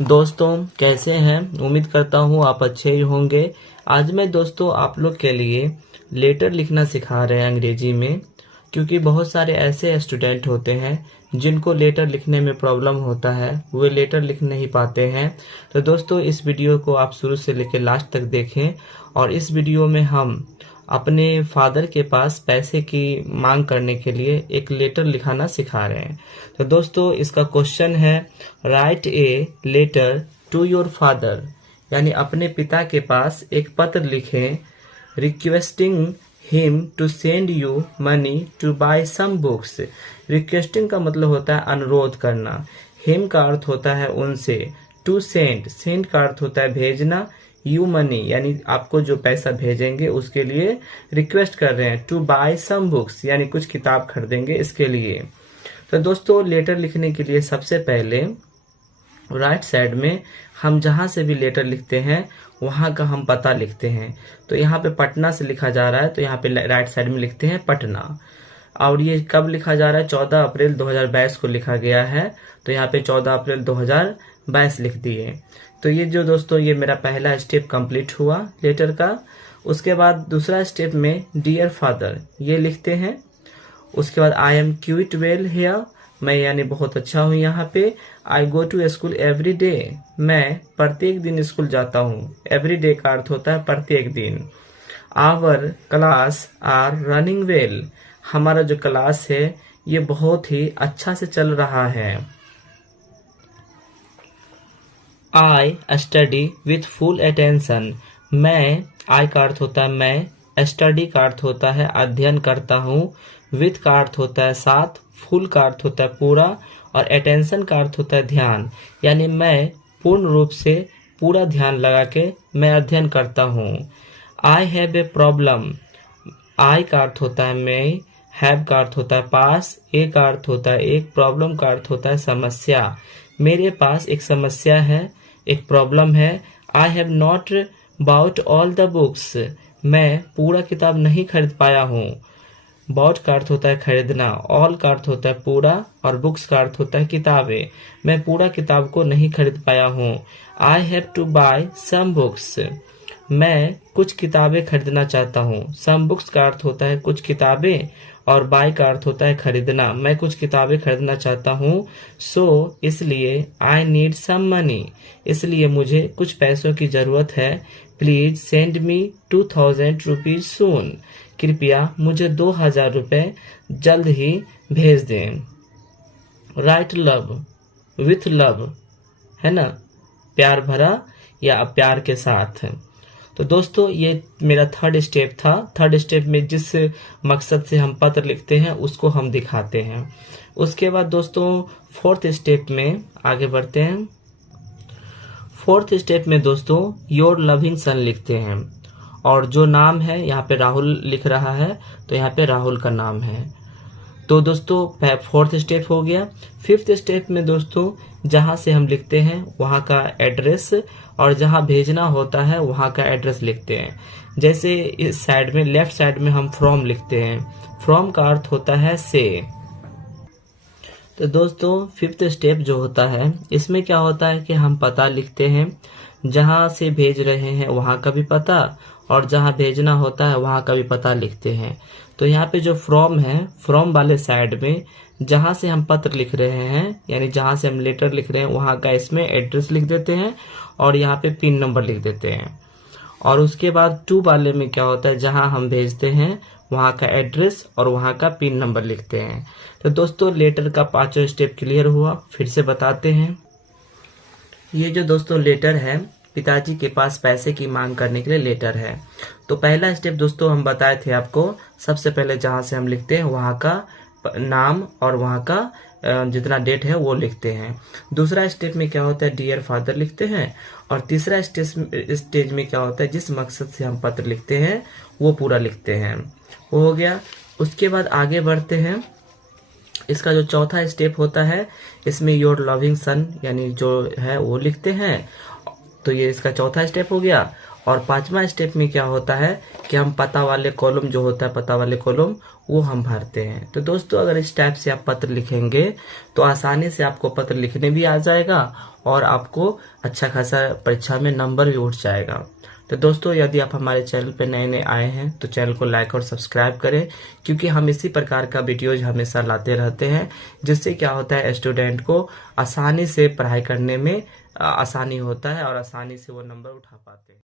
दोस्तों कैसे हैं। उम्मीद करता हूँ आप अच्छे ही होंगे। आज मैं दोस्तों आप लोग के लिए लेटर लिखना सिखा रहे हैं अंग्रेजी में, क्योंकि बहुत सारे ऐसे स्टूडेंट होते हैं जिनको लेटर लिखने में प्रॉब्लम होता है, वे लेटर लिख नहीं पाते हैं। तो दोस्तों इस वीडियो को आप शुरू से लेकर लास्ट तक देखें, और इस वीडियो में हम अपने फादर के पास पैसे की मांग करने के लिए एक लेटर लिखाना सिखा रहे हैं। तो दोस्तों इसका क्वेश्चन है, write a letter to your father, यानी अपने पिता के पास एक पत्र लिखें, requesting him to send you money to buy some books. Requesting का मतलब होता है अनुरोध करना, हिम का अर्थ होता है उनसे, टू सेंड, सेंड का अर्थ होता है भेजना, यू मनी यानी आपको जो पैसा भेजेंगे उसके लिए रिक्वेस्ट कर रहे हैं, टू बाय सम बुक्स यानी कुछ किताब खरीदेंगे इसके लिए। तो दोस्तों लेटर लिखने के लिए सबसे पहले राइट साइड में हम जहां से भी लेटर लिखते हैं वहां का हम पता लिखते हैं। तो यहाँ पे पटना से लिखा जा रहा है, तो यहाँ पे राइट साइड में लिखते हैं पटना। और ये कब लिखा जा रहा है, 14 अप्रैल 2022 को लिखा गया है, तो यहाँ पे 14 अप्रैल 2022 लिख दिए। तो ये जो दोस्तों ये मेरा पहला स्टेप कंप्लीट हुआ लेटर का। उसके बाद दूसरा स्टेप में डियर फादर ये लिखते हैं। उसके बाद I am quite well here, मैं यानी बहुत अच्छा हूँ यहाँ पे। I go to school every day, मैं प्रत्येक दिन स्कूल जाता हूँ। एवरी डे का अर्थ होता है प्रत्येक दिन। Our class are running well, हमारा जो क्लास है ये बहुत ही अच्छा से चल रहा है। I study with full attention, मैं, आई का अर्थ होता है मैं, स्टडी का अर्थ होता है अध्ययन करता हूँ, विथ का अर्थ होता है साथ, फुल का अर्थ होता है पूरा, और अटेंशन का अर्थ होता है ध्यान, यानी मैं पूर्ण रूप से पूरा ध्यान लगा के मैं अध्ययन करता हूँ। आई हैव ए प्रॉब्लम, आई का अर्थ होता है मैं, हैव का अर्थ होता है पास, ए का अर्थ होता है एक, प्रॉब्लम का अर्थ होता है समस्या। मेरे पास एक समस्या है, एक प्रॉब्लम है। I have not bought all the books, मैं पूरा किताब नहीं खरीद पाया हूँ। बाउट का अर्थ होता है खरीदना, ऑल का अर्थ होता है पूरा, और बुक्स का अर्थ होता है किताबें। मैं पूरा किताब को नहीं खरीद पाया हूँ। I have to buy some books, मैं कुछ किताबें खरीदना चाहता हूँ। सम बुक्स का अर्थ होता है कुछ किताबें, और बाय का अर्थ होता है खरीदना, मैं कुछ किताबें खरीदना चाहता हूँ। सो इसलिए आई नीड सम मनी, इसलिए मुझे कुछ पैसों की जरूरत है। प्लीज सेंड मी 2000 रुपीज सून, कृपया मुझे 2000 रुपये जल्द ही भेज दें। राइट लव विथ लव, है ना, प्यार भरा या प्यार के साथ। तो दोस्तों ये मेरा थर्ड स्टेप था। थर्ड स्टेप में जिस मकसद से हम पत्र लिखते हैं उसको हम दिखाते हैं। उसके बाद दोस्तों फोर्थ स्टेप में आगे बढ़ते हैं। फोर्थ स्टेप में दोस्तों योर लविंग सन लिखते हैं, और जो नाम है यहाँ पे राहुल लिख रहा है, तो यहाँ पे राहुल का नाम है। तो दोस्तों फोर्थ स्टेप हो गया। फिफ्थ स्टेप में दोस्तों जहां से हम लिखते हैं वहां का एड्रेस, और जहां भेजना होता है वहां का एड्रेस लिखते हैं। जैसे इस साइड में लेफ्ट साइड में हम फ्रॉम लिखते हैं, फ्रॉम का अर्थ होता है से। तो दोस्तों फिफ्थ स्टेप जो होता है इसमें क्या होता है कि हम पता लिखते हैं, जहां से भेज रहे हैं वहां का भी पता, और जहां भेजना होता है वहां का भी पता लिखते हैं। तो यहाँ पे जो फ्रॉम है, फ्रॉम वाले साइड में जहां से हम पत्र लिख रहे हैं, यानी जहां से हम लेटर लिख रहे हैं वहां का इसमें एड्रेस लिख देते हैं, और यहाँ पे पिन नंबर लिख देते हैं। और उसके बाद टू वाले में क्या होता है, जहां हम भेजते हैं वहां का एड्रेस और वहां का पिन नंबर लिखते हैं। तो दोस्तों लेटर का 5वां स्टेप क्लियर हुआ। फिर से बताते हैं। ये जो दोस्तों लेटर है पिताजी के पास पैसे की मांग करने के लिए लेटर है। तो पहला स्टेप दोस्तों हम बताए थे आपको, सबसे पहले जहां से हम लिखते हैं वहां का नाम और वहां का जितना डेट है वो लिखते हैं। दूसरा स्टेप में क्या होता है, डियर फादर लिखते हैं। और तीसरा स्टेज में क्या होता है, जिस मकसद से हम पत्र लिखते हैं वो पूरा लिखते हैं। वो हो गया। उसके बाद आगे बढ़ते हैं। इसका जो चौथा स्टेप होता है इसमें योर लविंग सन यानी जो है वो लिखते हैं। तो ये इसका चौथा स्टेप हो गया। और 5वां स्टेप में क्या होता है कि हम पता वाले कॉलम जो होता है, पता वाले कॉलम वो हम भरते हैं। तो दोस्तों अगर इस टाइप से आप पत्र लिखेंगे तो आसानी से आपको पत्र लिखने भी आ जाएगा और आपको अच्छा खासा परीक्षा में नंबर भी उठ जाएगा। तो दोस्तों यदि आप हमारे चैनल पर नए नए आए हैं तो चैनल को लाइक और सब्सक्राइब करें, क्योंकि हम इसी प्रकार का वीडियोज हमेशा लाते रहते हैं, जिससे क्या होता है स्टूडेंट को आसानी से पढ़ाई करने में आसानी होता है और आसानी से वो नंबर उठा पाते हैं।